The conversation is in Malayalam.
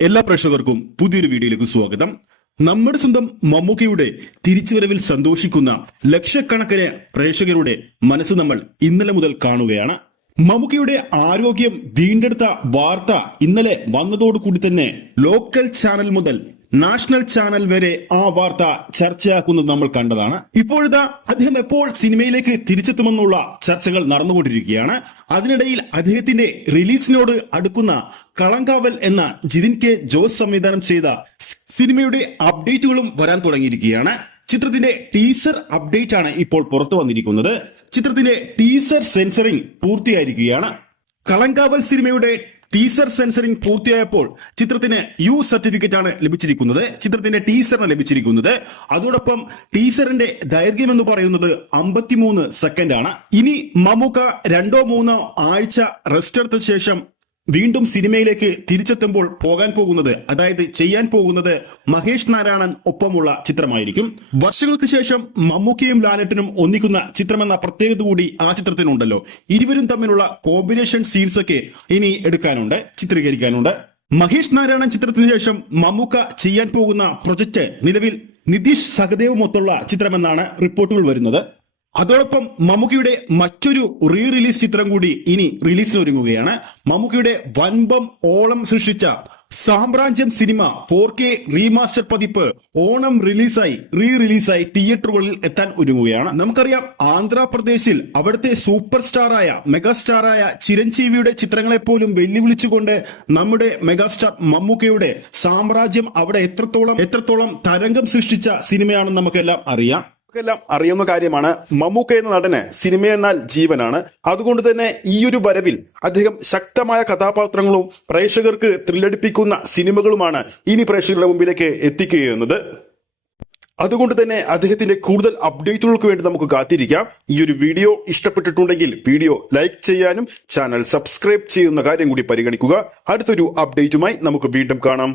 എല്ലാ പ്രേക്ഷകർക്കും പുതിയൊരു വീഡിയോയിലേക്ക് സ്വാഗതം. നമ്മുടെ സ്വന്തം മമ്മൂക്കയുടെ തിരിച്ചുവരവിൽ സന്തോഷിക്കുന്ന ലക്ഷക്കണക്കിന് പ്രേക്ഷകരുടെ മനസ്സ് നമ്മൾ ഇന്നലെ മുതൽ കാണുകയാണ്. മമ്മൂക്കയുടെ ആരോഗ്യം വീണ്ടെടുത്ത വാർത്ത ഇന്നലെ വന്നതോടുകൂടി തന്നെ ലോക്കൽ ചാനൽ മുതൽ നാഷണൽ ചാനൽ വരെ ആ വാർത്ത ചർച്ചയാക്കുന്നത് നമ്മൾ കണ്ടതാണ്. ഇപ്പോഴിതാ അദ്ദേഹം എപ്പോൾ സിനിമയിലേക്ക് തിരിച്ചെത്തുമെന്നുള്ള ചർച്ചകൾ നടന്നുകൊണ്ടിരിക്കുകയാണ്. അതിനിടയിൽ അദ്ദേഹത്തിന്റെ റിലീസിനോട് അടുക്കുന്ന കളങ്കാവൽ എന്ന ജിതിൻ കെ ജോസ് സംവിധാനം ചെയ്ത സിനിമയുടെ അപ്ഡേറ്റുകളും വരാൻ തുടങ്ങിയിരിക്കുകയാണ്. ചിത്രത്തിന്റെ ടീസർ അപ്ഡേറ്റ് ആണ് ഇപ്പോൾ പുറത്തു വന്നിരിക്കുന്നത്. ചിത്രത്തിന്റെ ടീസർ സെൻസറിംഗ് പൂർത്തിയായിരിക്കുകയാണ്. കളങ്കാവൽ സിനിമയുടെ ടീസർ സെൻസറിംഗ് പൂർത്തിയായപ്പോൾ ചിത്രത്തിന് യു സർട്ടിഫിക്കറ്റ് ആണ് ലഭിച്ചിരിക്കുന്നത്. ചിത്രത്തിന്റെ ടീസറിന് ലഭിച്ചിരിക്കുന്നത്. അതോടൊപ്പം ടീസറിന്റെ ദൈർഘ്യം എന്ന് പറയുന്നത് 53 സെക്കൻഡ് ആണ്. ഇനി മമ്മൂക്ക 2-3 ആഴ്ച റെസ്റ്റ് എടുത്ത ശേഷം വീണ്ടും സിനിമയിലേക്ക് തിരിച്ചെത്തുമ്പോൾ പോകാൻ പോകുന്നത്, അതായത് ചെയ്യാൻ പോകുന്നത് മഹേഷ് നാരായണൻ ഒപ്പമുള്ള ചിത്രമായിരിക്കും. വർഷങ്ങൾക്ക് ശേഷം മമ്മൂക്കയും ലാലേട്ടനും ഒന്നിക്കുന്ന ചിത്രമെന്ന പ്രത്യേകത കൂടി ആ ചിത്രത്തിനുണ്ടല്ലോ. ഇരുവരും തമ്മിലുള്ള കോമ്പിനേഷൻ സീൻസ് ഒക്കെ ഇനി എടുക്കാനുണ്ട്, ചിത്രീകരിക്കാനുണ്ട്. മഹേഷ് നാരായണൻ ചിത്രത്തിന് ശേഷം മമ്മൂക്ക ചെയ്യാൻ പോകുന്ന പ്രൊജക്ട് നിലവിൽ നിതീഷ് സഹദേവുമൊത്തുള്ള ചിത്രമെന്നാണ് റിപ്പോർട്ടുകൾ വരുന്നത്. അതോടൊപ്പം മമ്മൂക്കയുടെ മറ്റൊരു റീ റിലീസ് ചിത്രം കൂടി ഇനി റിലീസിനൊരുങ്ങുകയാണ്. മമ്മൂക്കയുടെ വൻപം ഓളം സൃഷ്ടിച്ച സാമ്രാജ്യം സിനിമ 4K റീമാസ്റ്റർ പതിപ്പ് ഓണം റീ റിലീസായി തിയേറ്ററുകളിൽ എത്താൻ ഒരുങ്ങുകയാണ്. നമുക്കറിയാം, ആന്ധ്രാപ്രദേശിൽ അവിടുത്തെ സൂപ്പർ സ്റ്റാറായ മെഗാസ്റ്റാറായ ചിരഞ്ജീവിയുടെ ചിത്രങ്ങളെ പോലും വെല്ലുവിളിച്ചുകൊണ്ട് നമ്മുടെ മെഗാസ്റ്റാർ മമ്മൂക്കയുടെ സാമ്രാജ്യം അവിടെ എത്രത്തോളം തരംഗം സൃഷ്ടിച്ച സിനിമയാണെന്ന് നമുക്കെല്ലാം അറിയുന്ന കാര്യമാണ്. മമ്മൂക്ക എന്ന നടന് സിനിമയെന്നാൽ ജീവനാണ്. അതുകൊണ്ട് തന്നെ ഈ ഒരു വരവിൽ അദ്ദേഹം ശക്തമായ കഥാപാത്രങ്ങളും പ്രേക്ഷകർക്ക് ത്രില്ലടിപ്പിക്കുന്ന സിനിമകളുമാണ് ഇനി പ്രേക്ഷകരുടെ മുമ്പിലേക്ക് എത്തിക്കുകയെന്നത്. അതുകൊണ്ട് തന്നെ അദ്ദേഹത്തിന്റെ കൂടുതൽ അപ്ഡേറ്റുകൾക്ക് വേണ്ടി നമുക്ക് കാത്തിരിക്കാം. ഈ ഒരു വീഡിയോ ഇഷ്ടപ്പെട്ടിട്ടുണ്ടെങ്കിൽ വീഡിയോ ലൈക്ക് ചെയ്യാനും ചാനൽ സബ്സ്ക്രൈബ് ചെയ്യുന്ന കാര്യം കൂടി പരിഗണിക്കുക. അടുത്തൊരു അപ്ഡേറ്റുമായി നമുക്ക് വീണ്ടും കാണാം.